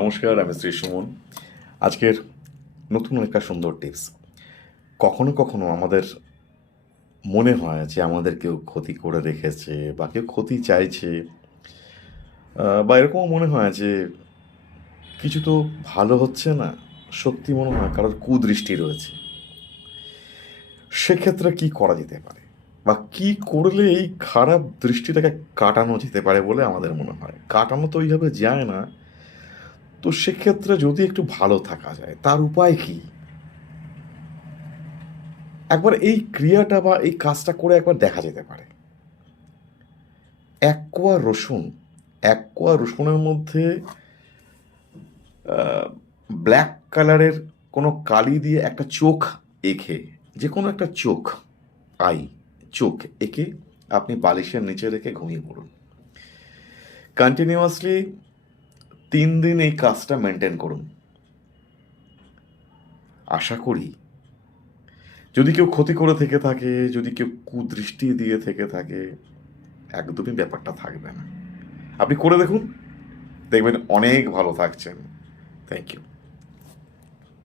নমস্কার, আমি শ্রী সুমন। আজকের নতুন একটা সুন্দর টিপস। কখনো কখনো আমাদের মনে হয় যে আমাদের কেউ ক্ষতি করে রেখেছে বা কেউ ক্ষতি চাইছে, বা এরকমও মনে হয় যে কিছু তো ভালো হচ্ছে না। সত্যি মনে হয় কারোর কুদৃষ্টি রয়েছে। সেক্ষেত্রে কি করা যেতে পারে বা কি করলে এই খারাপ দৃষ্টিটাকে কাটানো যেতে পারে বলে আমাদের মনে হয়? কাটানো তো ওইভাবে যায় না। তো সেক্ষেত্রে যদি একটু ভালো থাকা যায় তার উপায় কি? একবার এই ক্রিয়াটা বা এই কাজটা করে একবার দেখা যেতে পারে। এক কোয়া রসুন, এক কোয়া রসুনের মধ্যে ব্ল্যাক কালারের কোনো কালি দিয়ে একটা চোখ এঁকে, যে কোনো একটা চোখ, আই, চোখ এঁকে আপনি বালিশের নিচে রেখে ঘুমিয়ে পড়ুন। কন্টিনিউয়াসলি 3 দিন এই কাজটা মেনটেন করুন। আশা করি যদি কেউ ক্ষতি করে থেকে থাকে, যদি কেউ কুদৃষ্টি দিয়ে থেকে থাকে, একদমই ব্যাপারটা থাকবে না। আপনি করে দেখুন, দেখবেন অনেক ভালো থাকছেন। Thank you.